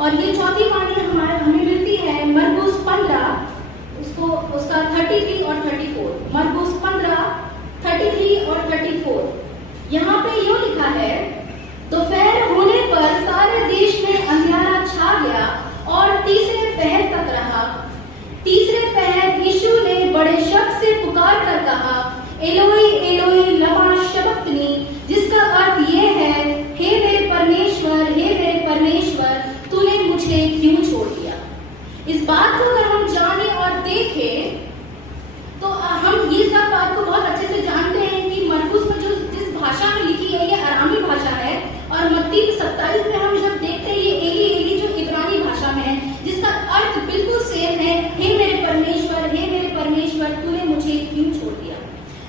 और ये चौथी वाणी हमें मिलती है मरकुस 15, उसका 33 और 34। मरकुस 15, 33 और 34। यहाँ पे यूं लिखा है, दोपहर होने पर सारे देश में अंधियारा छा गया और तीसरे पहर तक रहा। तीसरे पहर यीशु ने बड़े शब्द से पुकार कर कहा, एलोई एलोई लमा शबक्तनी, जिसका अर्थ ये है, हे मेरे परमेश्वर, तूने मुझे क्यों छोड़ दिया। इस बात को अगर हम जाने और देखें तो हम ये सब बात को बहुत अच्छे से जानते हैं कि मरकुस में जिस भाषा में लिखी है ये अरामी भाषा है, और मत्ती 27 में हम जब देखते हैं ये एली एली जो इब्रानी भाषा में है, जिसका अर्थ बिल्कुल सेम है, हे मेरे परमेश्वर, तूने मुझे क्यों छोड़ दिया।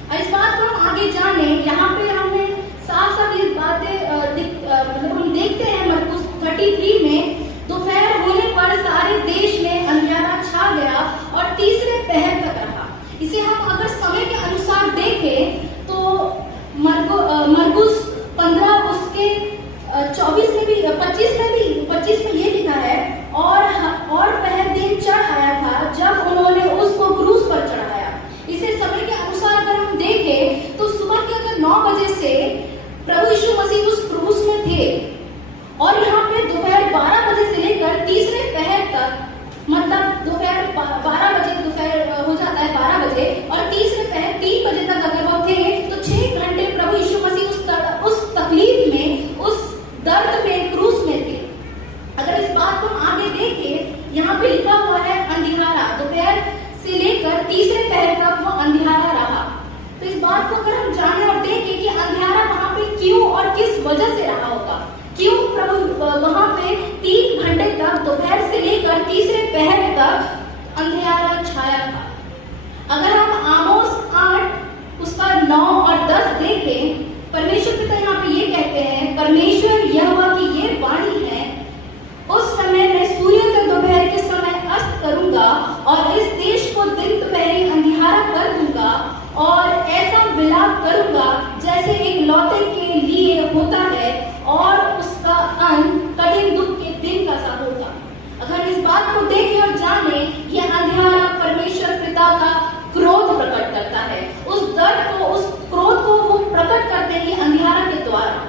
और इस बात को हम आगे जाने, यहाँ पे हमने साफ साफ ये बातें मतलब हम देखते हैं मरकुस 33 में, दोपहर होने पर सारे देश में अंधियारा छा गया और तीसरे पहर तक रहा। इसे हम अगर समय के अनुसार देखें तो मरकुस 15 उसके 24 में भी 25 में ये लिखा है, और पहर दिन चढ़ आया था जब उन्होंने उसको क्रूस पर चढ़ाया। इसे समय के अनुसार अगर हम देखें तो सुबह के अगर 9 बजे से प्रभु यीशु मसीह उस क्रूस में थे, और यहाँ पे दोपहर 12 बजे से लेकर तीसरे पहर तक, मतलब दोपहर 12 बजे दोपहर हो जाता है 12 बजे, और तीसरे पहर 3 बजे तक अगर वो थे तो 6 घंटे प्रभु यीशु मसीह उस तकलीफ में, उस दर्द में, क्रूस में थे। अगर इस बात को हम आगे देखें, यहाँ पे लिखा हुआ है अंधियारा, दोपहर से लेकर तीसरे पहर तक वो अंधियारा रहा। तो इस बात को अगर हम जाने और देखें कि अंधियारा वहां पे क्यों और किस वजह से रहा होगा, क्यों प्रभु वहां पे 3 घंटे तक दोपहर से लेकर तीसरे पहर तक अंधियारा छाया था। अगर हम आमोस 8 उसका 9 और 10 देखें, परमेश्वर पिता यहाँ पे ये कहते हैं, परमेश्वर यहोवा की ये वाणी है, उस समय मैं सूर्योदय दोपहर के समय अस्त करूंगा और इस देश को दिन दोपहरी अंधियारा कर दूंगा, और ऐसा विलाप करूंगा जैसे एक लौते के लिए होता है, और उसका अंत कठिन दुख के दिन का सा होगा। अगर इस बात को देखें और जाने, ये अंधियारा परमेश्वर पिता का क्रोध प्रकट करता है, उस दर्द को, उस क्रोध को वो प्रकट करते हैं अंधियारा के द्वारा।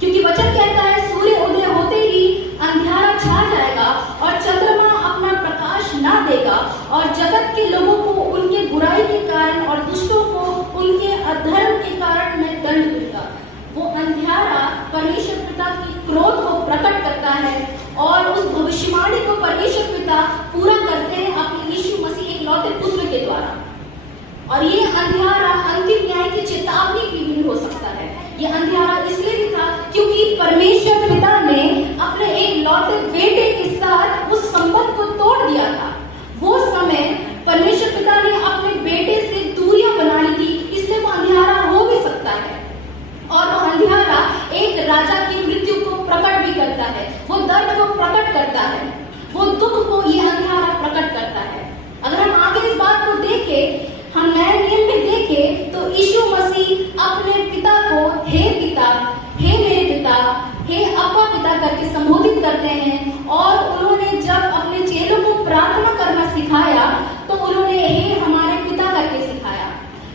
क्योंकि वचन कहता है सूर्य उदय होते ही अंधियारा छा जाएगा और चंद्रमा अपना प्रकाश ना देगा, और जगत के लोगों को उनके बुराई के कारण और दुष्टों को उनके अधर्म के कारण मैं दंड दूंगा। वो अंधियारा परमेश्वर पिता की क्रोध को प्रकट करता है, और उस भविष्यवाणी को परमेश्वर पिता पूरा करते हैं अपने यीशु मसीह एक लौते पुत्र के द्वारा। और ये अंधियारा अंतिम न्याय की चेतावनी भी हो सकता है। ये अंधियारा इसलिए भी था क्योंकि परमेश्वर पिता ने अपने एक लौते बेटे के साथ उस संबंध को तोड़ दिया था। वो समय परमेश्वर पिता ने अपने बेटे से दूरियां बना ली थी, इसलिए वो अंधियारा हो भी सकता है। और वो अंधियारा एक राजा की मृत्यु को प्रकट भी करता है, वो दर्द को प्रकट करता है, वो दुख को ये अंधियारा प्रकट करता है। अगर हम आगे इस बात को देखें, हम नए नियम में देखें तो यीशु मसीह अपने पिता को हे पिता, हे मेरे पिता, हे अब्बा पिता करके संबोधित करते हैं। और उन्होंने जब अपने चेलों को प्रार्थना करना सिखाया तो उन्होंने हे हमारे पिता करके सिखाया।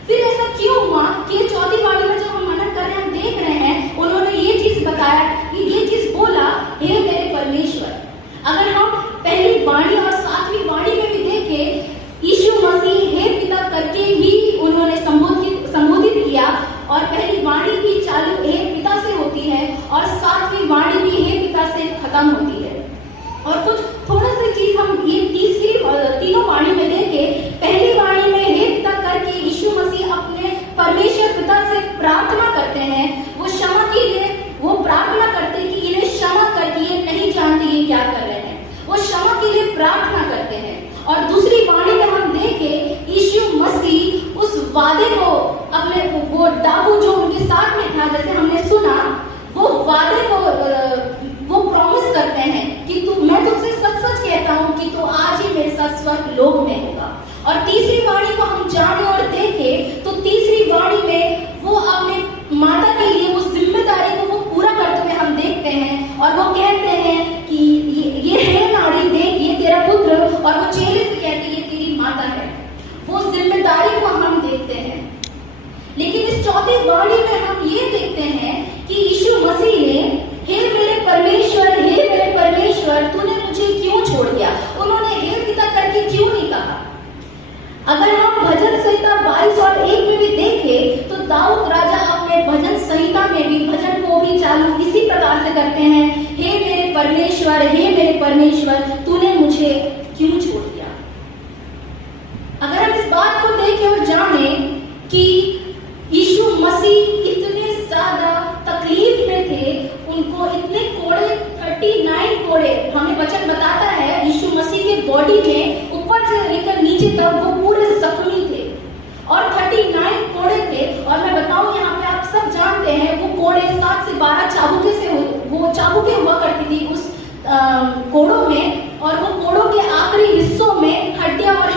फिर ऐसा क्यों हुआ कि चौथी वाणी में जब हम मनन कर रहे हैं, हम देख रहे हैं, उन्होंने ये चीज बताया, ये चीज बोला, हे मेरे परमेश्वर। अगर हम पहली वाणी और 7वीं वाणी में भी देखें, यीशु मसीह हे पिता करके ही उन्होंने संबोधित किया, और पहली वाणी भी चालू हे पिता से होती है और 7वीं वाणी भी हे पिता से खत्म होती है। और कुछ थोड़ा सी चीज हम ये तीनों वाणी में देखें, पहली वाणी में हे पिता करके यीशु मसीह अपने परमेश्वर पिता से प्रार्थना करते हैं, वो क्षमा के लिए वो प्रार्थना करते हैं कि इन्हें क्षमा करके ये नहीं जानते ये क्या कर रहे हैं, वो क्षमा के लिए प्रार्थना करते हैं। और दूसरी वाणी में हम देखें, यीशु मसीह उस वादे को अपने वो डाकू जो उनके साथ में था, जैसे हमने सुना, वो वादे को वो प्रॉमिस करते हैं कि मैं तुमसे सच सच कहता हूँ कि तू आज ही मेरे साथ स्वर्ग लोक में होगा। और तीसरी वाणी को हम जाने और देखें तो तीसरी वाणी में वो अपने माता के लिए उस जिम्मेदारी को वो पूरा करते हुए हम देखते हैं, और वो कहते हैं कि अगर हम भजन संहिता 22 और 1 में भी देखें तो दाऊद राजा अपने भजन संहिता में भी भजन को भी चालू इसी प्रकार से करते हैं, हे मेरे परमेश्वर तूने मुझे क्यों छोड़ दिया। अगर हम इस बात को देखें और जानें कि यीशु मसीह इतने ज्यादा तकलीफ में थे, उनको इतने कोड़े 39 कोड़े, हमें वचन बताता है यीशु मसीह के बॉडी में ऊपर से लेकर नीचे तक वो पूरे जख्मी थे और 39 कोड़े थे। और मैं बताऊं यहाँ पे आप सब जानते हैं वो कोड़े 7 से 12 चाबुके से वो चाबुके हुआ करती थी उस कोड़ों में, और वो कोड़ों के आखिरी हिस्सों में हड्डियां और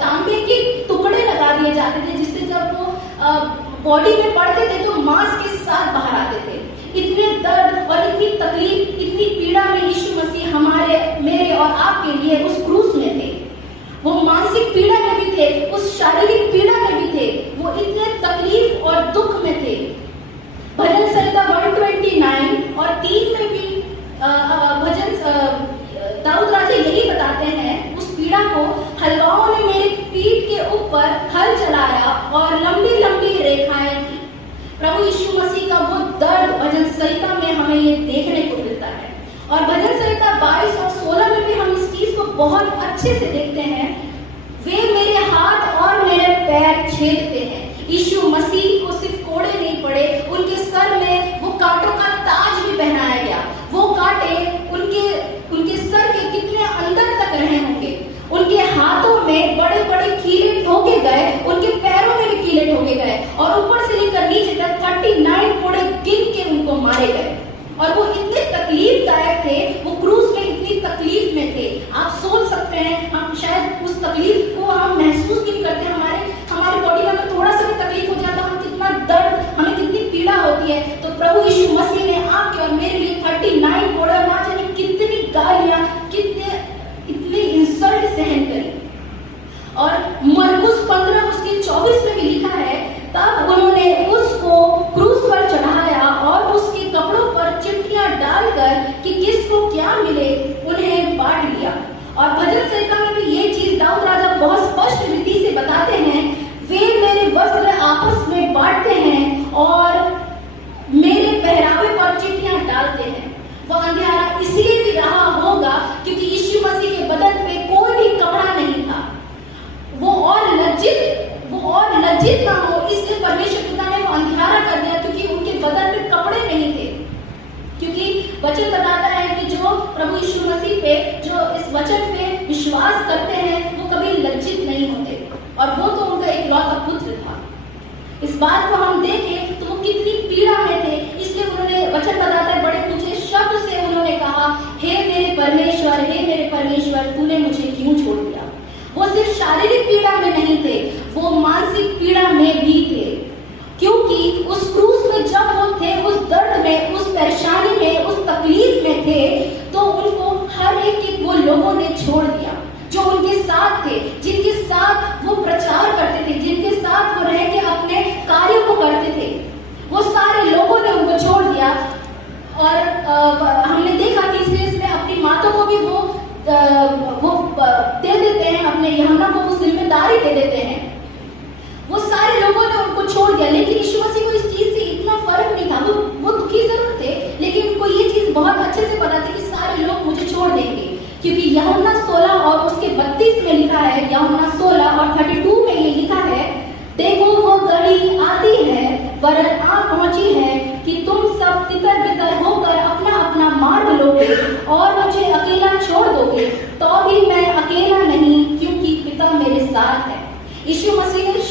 तांबे के टुकड़े लगा दिए जाते थे, जिससे जब वो बॉडी में पड़ते थे तो मांस के साथ बाहर आते थे। इतने दर्द और इतनी तकलीफ, इतनी पीड़ा में यीशु मसीह हमारे, मेरे और आपके लिए उस क्रूस में थे। वो मानसिक पीड़ा में भी थे, उस शारीरिक पीड़ा में भी थे, वो इतने तकलीफ और दुख में थे। भजन संहिता 129 और 3 में भी भजन दाऊद राजा यही बताते हैं, उस पीड़ा को, हलवाओं ने मेरी पीठ के ऊपर हल चलाया और लंबी लंबी रेखाएं थी। प्रभु यीशु मसीह का वो दर्द भजन संहिता में हमें ये देखने को मिलता है। और भजन संहिता 22 और 16 में भी हम इस चीज को बहुत अच्छे से देखते हैं। वे मेरे हाथ और मेरे पैर छेदते हैं। यीशु मसीह को सिर्फ कोड़े नहीं पड़े, उनके सर में वो कांटों का ताज भी पहनाया गया। वो कांटे उनके सर के कितने अंदर तक रहे होंगे। उनके हाथों में बड़े बड़े कीले ठोके गए, उनके पैरों में भी कीले ठोके गए, और ऊपर से लेकर नीचे तक 39 कोड़े गिन के उनको मारे गए। और वो इतने तकलीफदायक थे, वो क्रूस में इतनी तकलीफ में थे। आप सोच सकते हैं, हम शायद उस तकलीफ को हम महसूस भी करते हैं। हमारे बॉडी में अगर थोड़ा सा भी तकलीफ हो जाता है, हम कितना दर्द, हमें कितनी पीड़ा होती है। तो प्रभु यीशु मसीह ने आपके और मेरे लिए 39 कोड़े, ना जाने कितनी गालियां, इतनी इंसल्ट सहन करी। और मरकुस 15 उसके 24 में भी लिखा है, तब उन्होंने उसको क्रूस पर चढ़ाया और उसके कपड़ों पर चिट्ठियां डालकर कि किसको क्या मिले उन्हें बांट दिया। और भजन संहिता में भी ये चीज दाऊद राजा बहुत स्पष्ट रीति से बताते हैं, वे मेरे वस्त्र आपस में बांटते हैं और मेरे पहरावे पर चिट्ठियां डालते हैं। वो अंधेरा इसलिए भी रहा होगा क्योंकि यीशु मसीह के बदन पे कोई भी कपड़ा नहीं था। वो और लज्जित ना हो, इसलिए परमेश्वर पिता ने वो अंधेरा कर दिया, क्योंकि उनके बदन में कपड़े नहीं थे। क्योंकि वचन बताता है कि जो प्रभु यीशु मसीह पे, जो इस वचन पे विश्वास करते हैं, वो कभी लज्जित नहीं होते। और वो तो उनका एक लौता पुत्र था। इस बात को हम देखें तो वो कितनी पीड़ा में थे, इसलिए उन्होंने, वचन बताता है, बड़े ऊंचे शब्द से उन्होंने कहा, हे मेरे परमेश्वर तूने मुझे क्यों छोड़ दिया। वो सिर्फ शारीरिक पीड़ा में नहीं थे, वो मानसिक पीड़ा में भी थे। क्योंकि उस क्रूस में जब वो थे, उस दर्द में, उस परेशानी में, उस तकलीफ में थे, तो उनको हर एक वो लोगों ने छोड़ दिया जो उनके साथ थे, जिनके साथ वो प्रचार करते थे, जिनके साथ वो रह के अपने कार्यों को करते थे। वो सारे लोगों ने उनको छोड़ दिया। और हमने देखा कि इसमें अपनी मातों को भी वो दे देते हैं, अपने यूहन्ना को वो जिम्मेदारी दे देते हैं। वो सारे लोगों ने उनको छोड़ दिया, लेकिन यीशु मसीह को इस चीज से इतना फर्क नहीं था। वो दुखी जरूर थे, लेकिन उनको ये चीज बहुत अच्छे से पता थी कि सारे लोग मुझे छोड़ देंगे। क्योंकि यूहन्ना 16 और उसके 32 में लिखा है, यूहन्ना 16 और 32 में ये लिखा है, देखो वो घड़ी आती है, वरन आ पहुंची है कि तुम सब तितर बितर होकर अपना अपना मार्ग लोगे और मुझे अकेला छोड़ दोगे, तो भी मैं अकेला नहीं, क्योंकि पिता मेरे साथ है। यीशु मसीह ने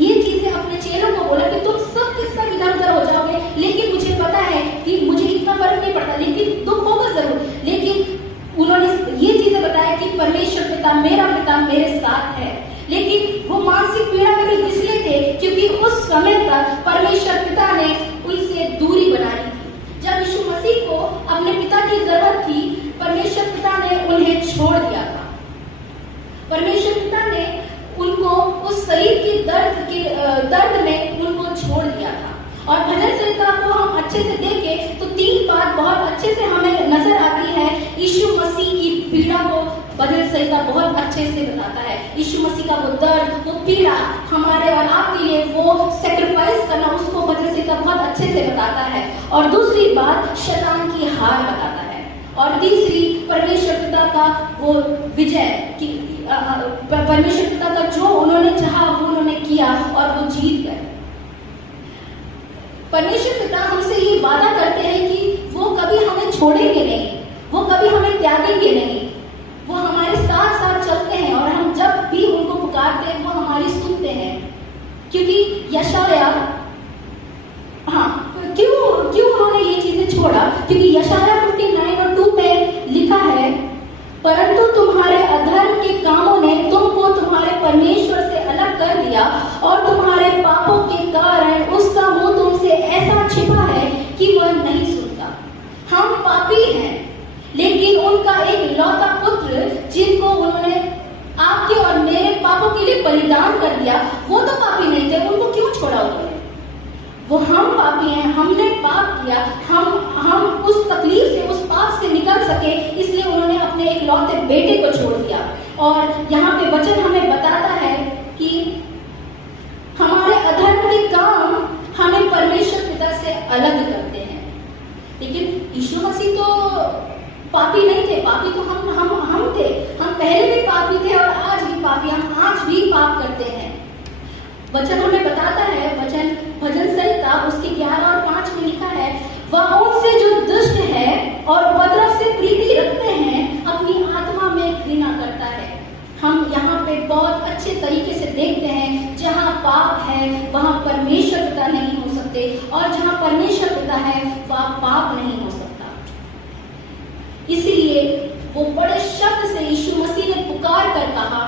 ये चीजें अपने चेलों को बोला कि तुम सब के सब इधर उधर हो जाओगे, लेकिन मुझे पता है कि मुझे इतना फर्क नहीं पड़ता, लेकिन दुख होगा जरूर। लेकिन उन्होंने ये चीजें बताया कि परमेश्वर पिता, मेरा पिता मेरे साथ है। लेकिन वो मानसिक पीड़ा में भी इसलिए थे क्योंकि उस समय तक परमेश्वर पिता ने उनसे दूरी बना ली थी। जब यीशु मसीह को अपने पिता की जरूरत थी, परमेश्वर पिता ने उन्हें छोड़ दिया था। परमेश्वर पिता ने उनको उस शरीर के दर्द में उनको छोड़ दिया था। और भजन संहिता को हम अच्छे से देखें तो 3 बात बहुत अच्छे से हमें नजर आती है यीशु मसीह की पीड़ा को भजन संहिता बहुत अच्छे से बताता है। यीशु मसीह का वो दर्द, वो पीड़ा हमारे और आपके लिए वो सेक्रीफाइस करना, उसको भजन संहिता बहुत अच्छे से बताता है। और दूसरी बात शैतान की हार बताता है। और तीसरी परमेश्वर पिता का वो विजय कि परमेश्वर पिता का जो उन्होंने चाहा वो उन्होंने किया और वो जीत गए। परमेश्वर पिता हमसे ये वादा करते हैं कि वो कभी हमें छोड़ेंगे नहीं, वो कभी हमें त्यागेंगे नहीं, वो हमारे साथ साथ चलते हैं और हम जब भी उनको पुकारते हैं वो हमारी सुनते हैं। क्योंकि यशाया, क्यों उन्होंने ये चीजें छोड़ा? क्योंकि यशाया 59:2 में लिखा है, परंतु तुम्हारे अधर्म के कामों ने तुमको तुम्हारे परमेश्वर से अलग कर दिया और तुम्हारे पापों के कारण उसका मुंह तुमसे ऐसा छिपा है कि वह नहीं सुनता। हम पापी हैं, लेकिन उनका एक लौता पुत्र जिनको उन्होंने आपके और मेरे पापों के लिए बलिदान कर दिया, वो तो पापी नहीं थे, उनको क्यों छोड़ा उन्होंने? वो हम पापी हैं, हमने पाप किया, हम उस तकलीफ से, उस पाप से निकल सके, इसलिए उन्होंने अपने एक लौते बेटे को छोड़ दिया। और यहाँ पे वचन हमें बताता है कि हमारे अधर्म के काम हमें परमेश्वर पिता से अलग करते हैं। लेकिन यीशु मसीह तो पापी नहीं थे, पापी तो हम थे। हम पहले भी पापी थे और आज भी पापी, हम आज भी पाप करते हैं। वचन हमें बताता है, वचन भजन संहिता उसके 11 और 5 में लिखा है, वह उनसे जो दुष्ट है और उपद्रव से प्रीति रखते हैं अपनी आत्मा में घृणा करता है। हम यहाँ पे बहुत अच्छे तरीके से देखते हैं, जहाँ पाप है वहाँ परमेश्वर पिता नहीं हो सकते, और जहाँ परमेश्वर पिता है वहाँ पाप नहीं हो सकता। इसलिए वो बड़े शब्द से यीशु मसीह ने पुकार कर कहा,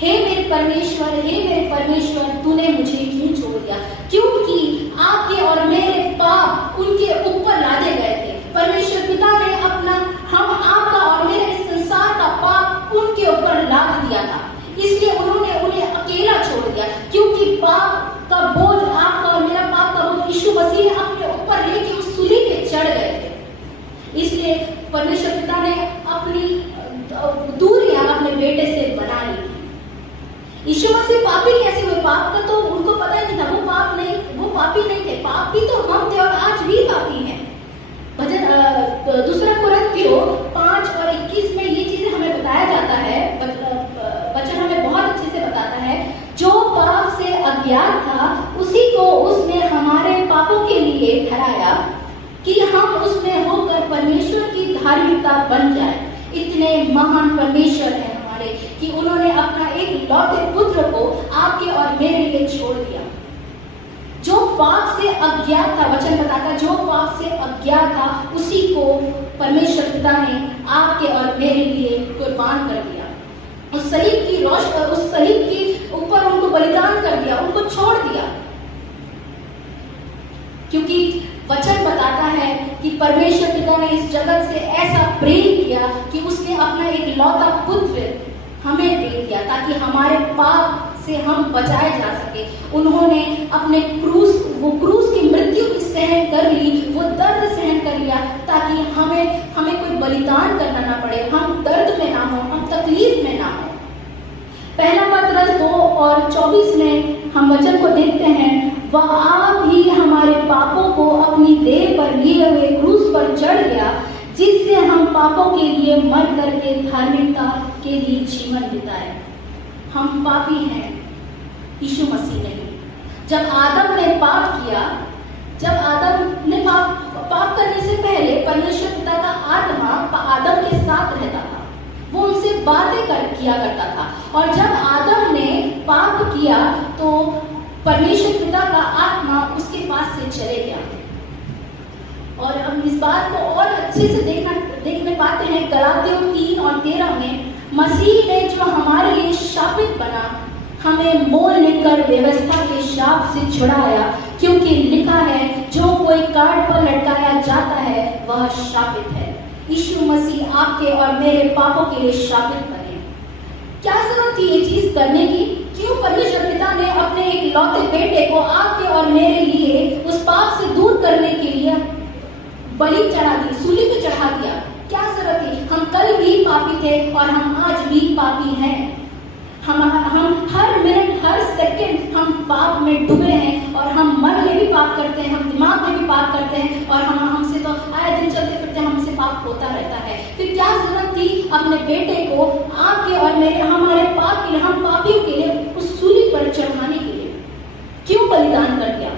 हे मेरे परमेश्वर, तूने मुझे क्यों छोड़ दिया? क्योंकि आपके और मेरे पाप उनके ऊपर लादे गए थे। परमेश्वर पिता ने हम आपका और मेरे संसार का पाप उनके ऊपर लाद दिया था, इसलिए उन्होंने उन्हें अकेला छोड़ दिया। क्योंकि पाप का बोझ, आपका और मेरा पाप का बोझ यीशु मसीह ने अपने ऊपर लेके उस सूली पे चढ़ गए थे। इसलिए परमेश्वर पिता ने अपनी दूरियां अपने बेटे से बना ली। यीशु मसीह पापी कैसे हुए? पाप का तो उनको पता ही नहीं था, वो पापी नहीं थे, पापी तो हम थे और आज भी पापी हैं। भजन 2 कुरिन्थियों 5 और 21 में ये चीजें हमें बताया जाता है। वचन हमें बहुत अच्छे से बताता है, जो पाप से अज्ञात था उसी को उसने हमारे पापों के लिए ठहराया कि हम उसमें होकर परमेश्वर की धार्मिकता बन जाए। इतने महान परमेश्वर है हमारे कि उन्होंने अपना एक लौते पुत्र को आपके और मेरे लिए छोड़ दिया। जो पाप से अज्ञात था, वचन बताता, जो पाप से अज्ञात था उसी को परमेश्वर पिता ने आपके और मेरे लिए कुर्बान कर दिया। उस सलीब की ऊपर उनको बलिदान कर दिया, उनको छोड़ दिया। क्योंकि वचन बताता है कि परमेश्वर पिता ने इस जगत से ऐसा प्रेम किया कि उसने अपना एक लौता पुत्र हमें दे दिया ताकि हमारे पाप से हम बचाए जा सके। उन्होंने अपने क्रूस की मृत्यु भी सहन कर ली, वो दर्द सहन कर लिया ताकि हमें कोई बलिदान करना ना पड़े, हम दर्द में ना हो, हम तकलीफ में ना हो। पहला पत्रस 2 और 24 में हम वचन को देखते हैं, वह आप ही हमारे पापों को अपनी देह पर लिए हुए क्रूस पर चढ़ गया, जिससे हम पापों के लिए मर करके धार्मिकता के लिए जीवन बिताए। हम पापी हैं, यीशु मसीह नहीं। जब आदम ने पाप किया, जब आदम ने पाप करने से पहले परमेश्वर पिता का आत्मा आदम के साथ रहता था, वो उनसे बातें किया करता था। और जब आदम ने पाप किया तो परमेश्वर पिता का आत्मा उसके पास से चले गया। और हम इस बात को और अच्छे से देखने पाते हैं गलातियों 3 और 13 में, मसीह ने जो हमारे लिए शापित बना, हमें मोल लेकर व्यवस्था के शाप से छुड़ाया, क्योंकि लिखा है, जो कोई काट पर लटकाया जाता है वह शापित है। यीशु मसीह आपके और मेरे पापों के लिए शापित बने। क्या जरूरत थी ये चीज करने की? क्यों परमेश्वर पिता ने अपने एक लौते बेटे को आपके और मेरे लिए उस पाप से दूर करने के लिए बलि चढ़ा दी, सूली पे चढ़ा दिया? क्या जरूरत थी? हम कल भी पापी थे और हम आज भी पापी हैं। हम हर मिनट हर सेकंड हम पाप में डूबे हैं और हम मन में भी पाप करते हैं, हम दिमाग में भी पाप करते हैं और हमसे तो आए दिन चलते फिरते हमसे पाप होता रहता है। फिर क्या जरूरत थी अपने बेटे को आपके और मेरे हमारे पाप के लिए, हम पापियों के लिए उस सूली पर चढ़ाने के लिए क्यों बलिदान कर दिया?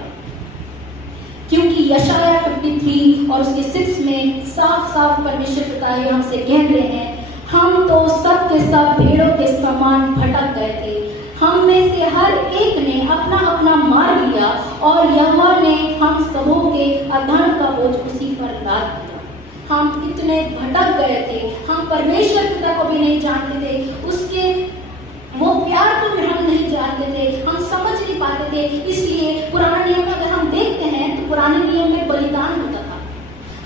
क्योंकि यशाया 53 और उसके 6 में साफ साफ परमेश्वर पिता ये हमसे कह रहे हैं, हम तो सब के सब भेड़ों के समान भटक गए थे, हम में से हर एक ने अपना अपना मार्ग लिया और यहोवा ने हम सबों के अधर्म का बोझ उसी पर लाद दिया। हम इतने भटक गए थे, हम परमेश्वर पिता को भी नहीं जानते थे, उसके वो प्यार को भी हम नहीं जानते थे, हम समझ नहीं पाते थे। इसलिए पुराने नियम में अगर हम देखते हैं तो पुराने नियम में बलिदान होता था,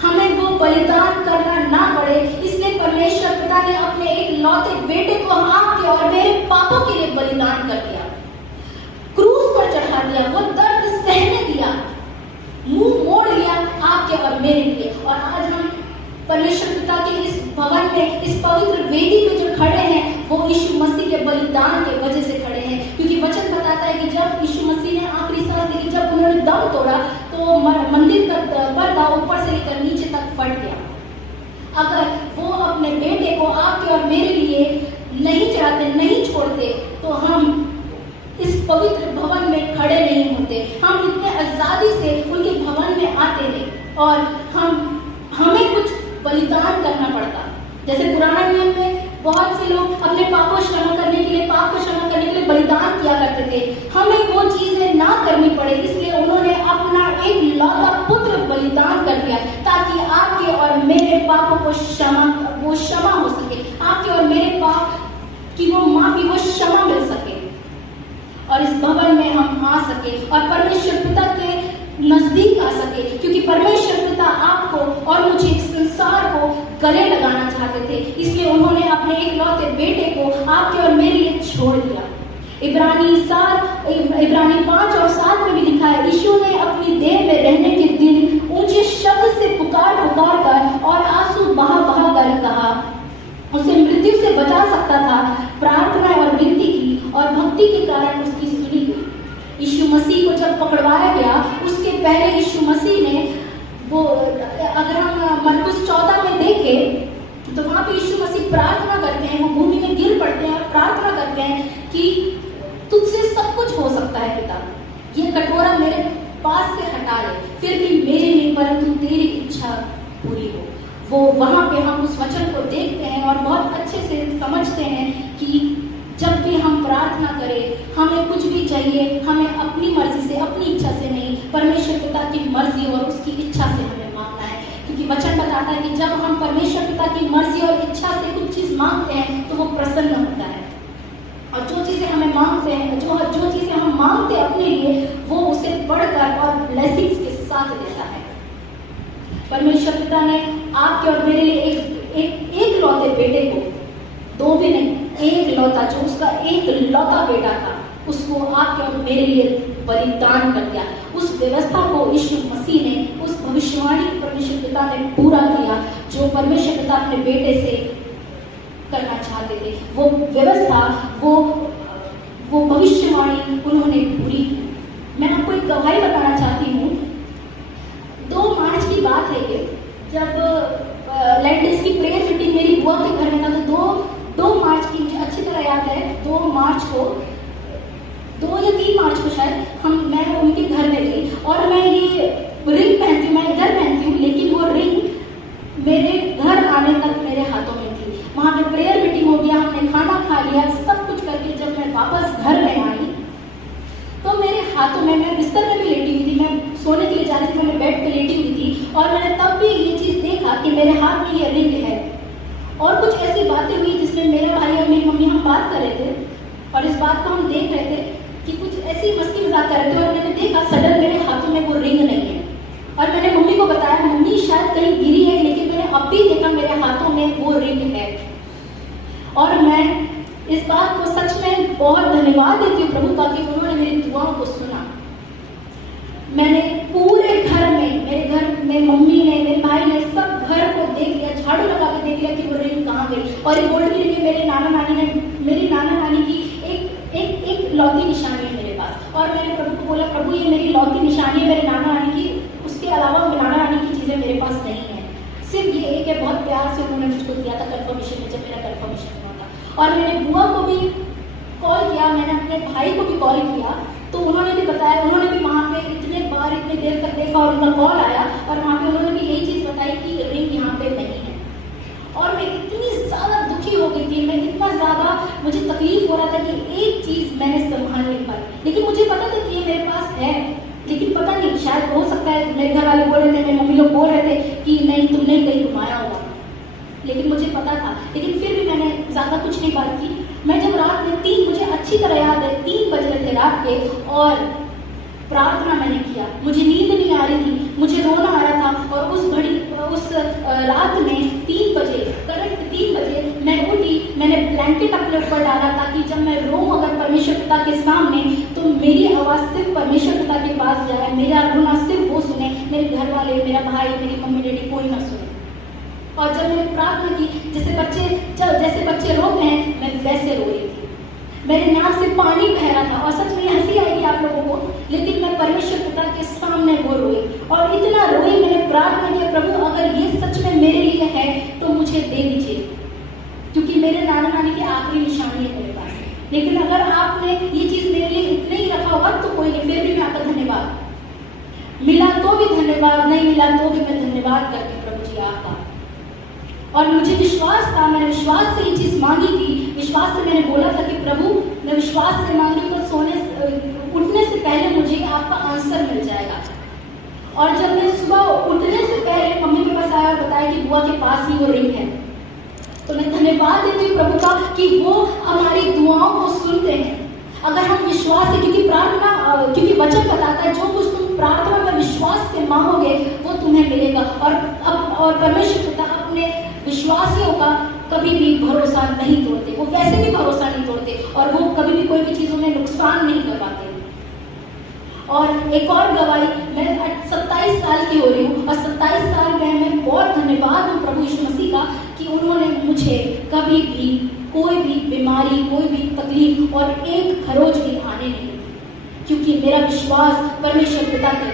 हमें वो बलिदान करना ना पड़े, इसलिए परमेश्वर पिता ने अपने एक लौते बेटे को आपके और मेरे पापों के लिए बलिदान कर दिया, क्रूस पर चढ़ा दिया, वो दर्द सहने दिया, मुंह मोड़ लिया आपके और मेरे लिए। और आज हम परमेश्वर पिता के इस भवन में, इस पवित्र वेदी में जो खड़े हैं, वो यीशु मसीह के बलिदान के वजह से खड़े हैं। क्योंकि वचन बताता है कि जब यीशु मसीह ने आखिरी सांस ली, जब उन्होंने दम तोड़ा तो मंदिर का पर्दा ऊपर से लेकर नीचे तक फट गया। अगर वो अपने बेटे को आपके और मेरे लिए नहीं चढ़ाते, नहीं छोड़ते, तो हम इस पवित्र भवन में खड़े नहीं होते, हम इतने आजादी से उनके भवन में आते नहीं और हमें कुछ बलिदान करना पड़ता। जैसे पुराना नियम में बहुत से लोग अपने पाप को क्षमा करने के लिए, पाप को क्षमा करने के लिए बलिदान किया करते थे, हमें वो चीजें ना करनी पड़े, इसलिए उन्होंने अपना एक लौता पुत्र बलिदान कर दिया ताकि आपके और मेरे पापों को क्षमा हो सके, आपके और मेरे पाप की वो माफी, वो क्षमा मिल सके और इस भवन में हम आ सके और परमेश्वर पिता के नजदीक आ सके। क्योंकि परमेश्वर पिता आपको और मुझे इस संसार को गले लगाना चाहते थे, इसलिए उन्होंने अपने एक लौते बेटे को आपके और मेरे लिए छोड़ दिया। इब्रानी 5 और 7 में भी लिखा है, यीशु ने अपनी देह में रहने के दिन ऊंचे शब्द से पुकार कर और आंसू बहा कर कहा, उसे मृत्यु से बचा सकता था, प्रार्थना और विनती की और भक्ति के कारण उसकी सुनी गई। यीशु मसीह को जब पकड़वाया गया, उसके पहले यीशु मसीह ने वो, अगर हम मरकुस 14 में देखें तो वहां पे यीशु मसीह प्रार्थना करते हैं, वो भूमि में गिर पड़ते हैं और प्रार्थना करते हैं कि तुझसे सब कुछ हो सकता है पिता, ये कटोरा मेरे पास से हटा ले, फिर भी मेरे नहीं परंतु तेरी इच्छा पूरी हो। वो वहां पे हम उस वचन को देखते हैं और बहुत अच्छे से समझते हैं कि जब भी हम प्रार्थना करें, हमें कुछ भी चाहिए, हमें अपनी मर्जी से, अपनी इच्छा से नहीं, परमेश्वर पिता की मर्जी और उसकी इच्छा से हमें मांगना है। क्योंकि वचन बताता है कि जब हम परमेश्वर पिता की मर्जी और इच्छा से कुछ चीज मांगते हैं तो वो प्रसन्न होता है और जो चीजें हमें मांगते हैं, जो चीजें हम मांगते हैं अपने लिए, वो उसे बढ़कर और ब्लेसिंग्स के साथ देता है। परमेश्वर पिता ने आपके और मेरे लिए एक लौते बेटे को, 2 भी नहीं, एक लौता, जो उसका एक लौता बेटा था, उसको आपके और मेरे लिए बलिदान कर दिया। उस व्यवस्था को यीशु मसीह ने, उस भविष्यवाणी परमेश्वर पिता ने पूरा किया जो परमेश्वर पिता अपने बेटे से करना चाहते थे। वो व्यवस्था, वो भविष्यवाणी उन्होंने पूरी की। मैं आपको एक गवाही बताना चाहती हूँ। 2 मार्च की बात है ये, जब लैंडिस की प्रेयर मीटिंग मेरी बुआ के घर में था, तो 2 मार्च की मुझे अच्छी तरह याद है, 2 मार्च को 2 या 3 मार्च को शायद मैं उनके घर में गई और मैं ये रिंग पहनती, मैं इधर पहनती हूँ, लेकिन वो रिंग मेरे घर आने तक मेरे हाथों में थी। वहाँ पे प्रेयर मीटिंग हो गया, हमने खाना खा लिया, सब कुछ करके जब मैं वापस घर में आई तो मेरे हाथों में, मैं बिस्तर में भी लेटी हुई थी, मैं सोने के लिए जा रही थी, मैं बेड पे लेटी हुई थी और मैंने तब भी ये चीज देखा कि मेरे हाथ में ये रिंग है। और कुछ ऐसी बातें हुई जिसमें मेरे भाई और मेरी मम्मी हम बात कर रहे थे और इस बात को हम देख रहे थे कि कुछ ऐसी मस्ती मजाक कर रहे थे और मैंने देखा सडन मेरे हाथों में वो रिंग नहीं है और मैंने मम्मी को बताया, मम्मी शायद कहीं गिरी है, लेकिन मैंने अब भी देखा मेरे हाथों में वो रिंग है। और मैं इस बात को सच में बहुत धन्यवाद देती हूँ प्रभु का कि उन्होंने मेरी दुआओं को सुना। मैंने पूरे घर में, मेरे घर में मम्मी ने, मेरे भाई ने, सब घर को देख लिया, झाड़ू लगा के देख लिया कि वो रिंग कहाँ गई, और ये गोल्ड की रिंग मेरे नाना नानी की एक लौती निशानी है मेरे पास। और मैंने प्रभु को बोला, प्रभु ये मेरी लौती निशानी है मेरे नाना नानी की, उसके अलावा नाना नानी की चीज़ें मेरे पास नहीं है, सिर्फ ये एक है। बहुत प्यार से उन्होंने मुझको दिया था कन्फर्मेशन में, जब मेरा कन्फर्मेशन हुआ था। और मैंने बुआ को भी कॉल किया, मैंने अपने भाई को भी कॉल किया, तो उन्होंने भी बताया, उन्होंने भी वहाँ पे इतने बार इतने देर तक देखा और उनका कॉल आया, और वहाँ पे उन्होंने भी यही चीज़ बताई कि रिंग यहाँ पे नहीं है। और मैं इतनी ज़्यादा दुखी हो गई थी, मैं इतना ज़्यादा मुझे तकलीफ हो रहा था कि एक चीज़ मैंने संभाल नहीं पाई, लेकिन मुझे पता था कि ये मेरे पास है, लेकिन पता नहीं, शायद हो सकता है मेरे घर वाले बोल रहे थे, मेरी मम्मी लोग बोल रहे थे कि नहीं तुमने कहीं घुमाया होगा, लेकिन मुझे पता था। लेकिन फिर भी मैंने ज़्यादा कुछ नहीं बात की। मैं जब रात में 3, मुझे अच्छी तरह याद है 3 बज रहे थे रात के, और प्रार्थना मैंने किया, मुझे नींद नहीं आ रही थी, मुझे रोना आ रहा था। और उस रात में 3 बजे, करेक्ट 3 बजे मैं उठी, मैंने ब्लैंकेट अपने ऊपर डाला ताकि जब मैं रोऊं अगर परमेश्वर पिता के सामने, तो मेरी आवाज़ सिर्फ परमेश्वर पिता के पास जाए, मेरा रोना सिर्फ वो सुने, मेरे घर वाले, मेरा भाई, मेरी मम्मी डैडी कोई ना सुने। और जब मैंने प्रार्थना की, जैसे बच्चे रोते हैं, मैं वैसे रो रही थी, मेरे नाक से पानी बह रहा था, और सच में हंसी आएगी आप लोगों को, लेकिन मैं परमेश्वर पिता के सामने वो रोई, और इतना रोई, मैंने प्रार्थना किया, प्रभु अगर ये सच में मेरे लिए है तो मुझे दे दीजिए, क्योंकि मेरे नाना नानी की आखिरी निशानी है मेरे पास। लेकिन अगर आपने ये चीज़ मेरे लिए इतने ही रखा होगा तो कोई नहीं, फिर भी मैं आपका धन्यवाद, मिला तो भी धन्यवाद, नहीं मिला तो भी मैं धन्यवाद करती प्रभु जी आपका। और मुझे विश्वास था, मैंने विश्वास से ये चीज़ मांगी थी, विश्वास से मैंने बोला था कि प्रभु मैं विश्वास से मांगी तो उठने से पहले मुझे आपका आंसर मिल जाएगा। और जब मैं सुबह उठने से पहले मम्मी के पास आया और बताया कि बुआ के पास ही वो रिंग है, तो मैं धन्यवाद देती हूँ प्रभु का कि वो हमारी दुआओं को सुनते हैं। अगर हम विश्वास से, क्योंकि वचन बताता है जो कुछ तुम प्रार्थना में विश्वास से मांगोगे वो तुम्हें मिलेगा। और परमेश्वर पिता अपने विश्वासियों का कभी भी भरोसा नहीं तोड़ते, वो वैसे भी भरोसा नहीं तोड़ते, और वो कभी भी कोई भी चीज़ों में नुकसान नहीं करवाते। और एक और गवाही, मैं 27 साल की हो रही हूँ, और 27 साल में मैं बहुत धन्यवाद हूँ प्रभु यीशु मसीह का कि उन्होंने मुझे कभी भी कोई भी बीमारी, कोई भी तकलीफ और एक खरोच भी आने नहीं दी, क्योंकि मेरा विश्वास परमेश्वर पिता के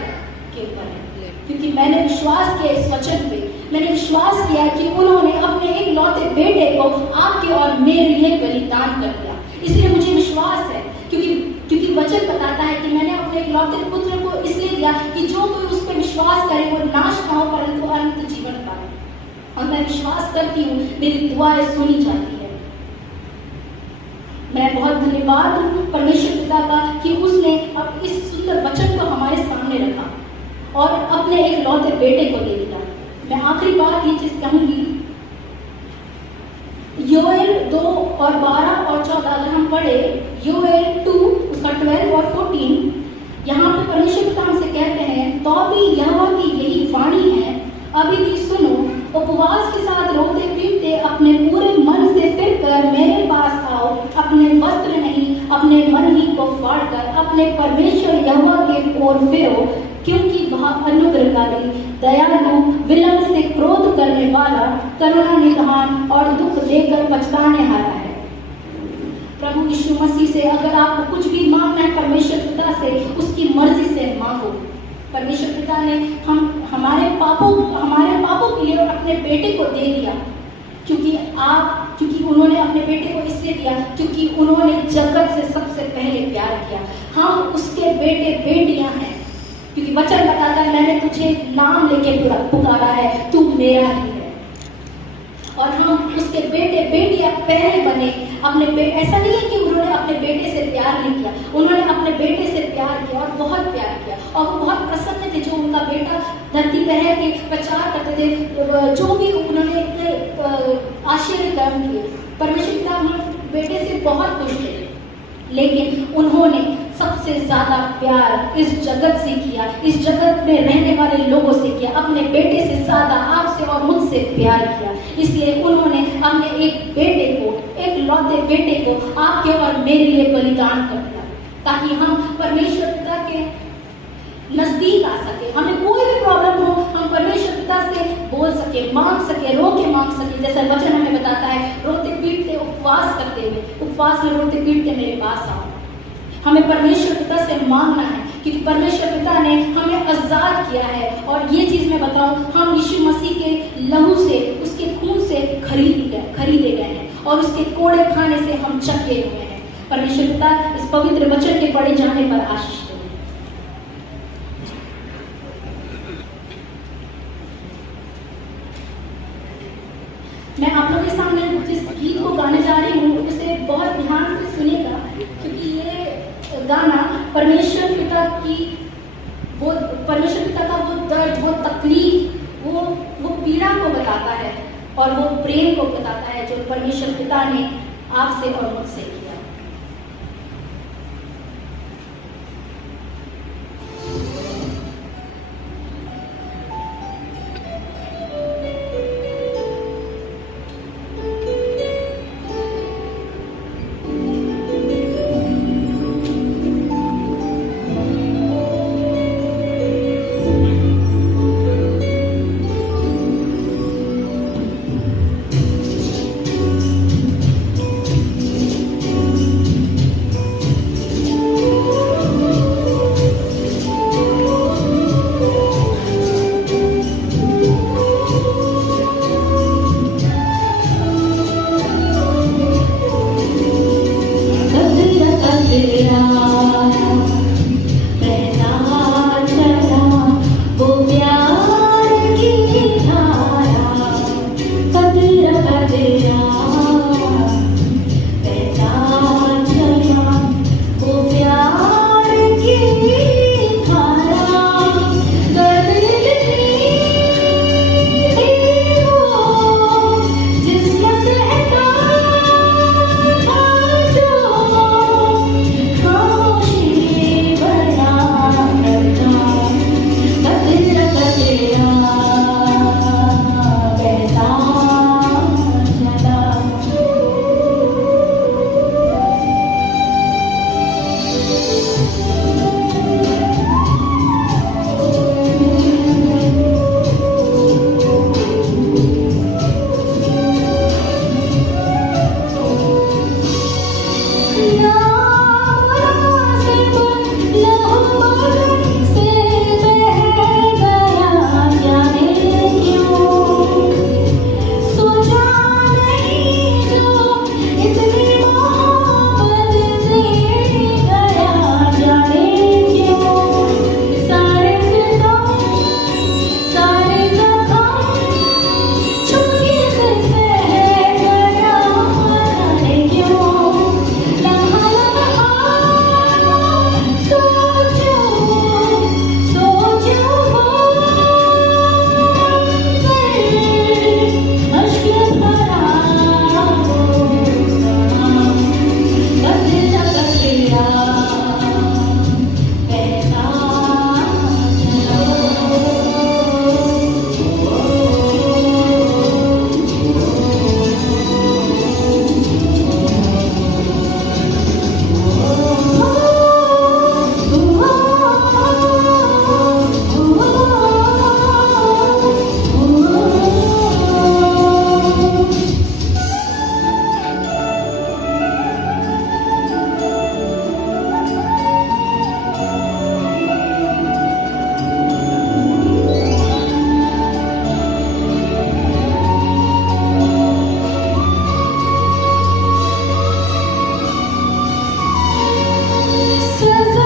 ऊपर है, क्योंकि मैंने विश्वास किया इस वचन पे, मैंने विश्वास किया कि उन्होंने अपने एक लौते बेटे को आपके और मेरे लिए बलिदान कर दिया। इसलिए मुझे विश्वास है, क्योंकि वचन बताता है कि मैंने अपने एक लौते पुत्र को इसलिए दिया कि जो कोई उस पर विश्वास करे वो नाश ना हो परंतु अनंत जीवन पाए। और मैं विश्वास करती हूँ मेरी दुआएं सुनी जाती है। मैं बहुत धन्यवाद हूँ परमेश्वर पिता का कि उसने अब इस सुंदर वचन को हमारे सामने रखा और अपने एक लौते बेटे को दे दिया। मैं आखिरी बात ये चीज कहूंगी, योएल 2:12 और 14 अगर हम पढ़े, योएल 2 उसका 12 और 14, यहाँ पे परमेश्वर पिता हमसे कहते हैं, तो भी यहोवा की यही वाणी है, अभी भी सुनो, उपवास के साथ रोते पीटते अपने पूरे मन से फिर कर मेरे पास आओ, अपने वस्त्र नहीं अपने मन ही को फाड़ कर अपने परमेश्वर यहोवा के ओर फिरो, क्योंकि वह अनुग्रहकारी, दयालु, विलंब से क्रोध करने वाला, करुणा निधान और दुख देकर पछताने हारा है। प्रभु यीशु मसीह से अगर आपको कुछ भी मांगना है परमेश्वर पिता से, उसकी मर्जी से मांगो। परमेश्वर पिता ने हमारे पापों के लिए अपने बेटे को दे दिया, क्योंकि उन्होंने अपने बेटे को इसलिए दिया क्योंकि उन्होंने जगत से सबसे पहले प्यार किया। हम उसके बेटे बेटियां हैं, क्योंकि वचन बताता है मैंने तुझे नाम लेके पुकारा है, तू मेरा ही है। और हम उसके बेटे बेटियां पहले बने। ऐसा नहीं है कि उन्होंने अपने बेटे से प्यार नहीं किया, उन्होंने अपने बेटे से प्यार किया और बहुत प्यार किया, और वो बहुत प्रसन्न थे जो उनका बेटा धरती पर रह के प्रचार करते थे, जो भी उन्होंने इतने आश्चर्य कर्म किए। परमेश्वर पिता बेटे से बहुत खुश थे, लेकिन उन्होंने सबसे ज्यादा प्यार इस जगत से किया, इस जगत में रहने वाले लोगों से किया, अपने बेटे से ज्यादा आपसे और मुझसे प्यार किया। इसलिए उन्होंने अपने एक बेटे को, एक लौते बेटे को आपके और मेरे लिए बलिदान कर दिया, ताकि हम परमेश्वर पिता के नजदीक आ सके। हमें कोई भी प्रॉब्लम हो, हम परमेश्वर पिता से बोल सके, मांग सके, रो के मांग सके। जैसा वचन हमें बताता है, रोते पीटते उपवास करते हुए, उपवास में रोते पीटते मेरे पास आओ। हमें परमेश्वर पिता से मांगना है, क्योंकि परमेश्वर पिता ने हमें आजाद किया है। और ये चीज मैं बताऊं, हम यीशु मसीह के लहू से, उसके खून से खरीदे गए हैं, और उसके कोड़े खाने से हम चखे हुए हैं। परमेश्वर पिता इस पवित्र वचन के पढ़े जाने पर आशीष दे। मैं आप लोगों के सामने जिस गीत को गाने जा रही हूँ उसे बहुत ध्यान से सुनिएगा, क्योंकि ये गाना परमेश्वर पिता का वो दर्द, वो तकलीफ, वो पीड़ा को बताता है, और वो प्रेम को बताता है जो परमेश्वर पिता ने आपसे और मुझसे किया। सजा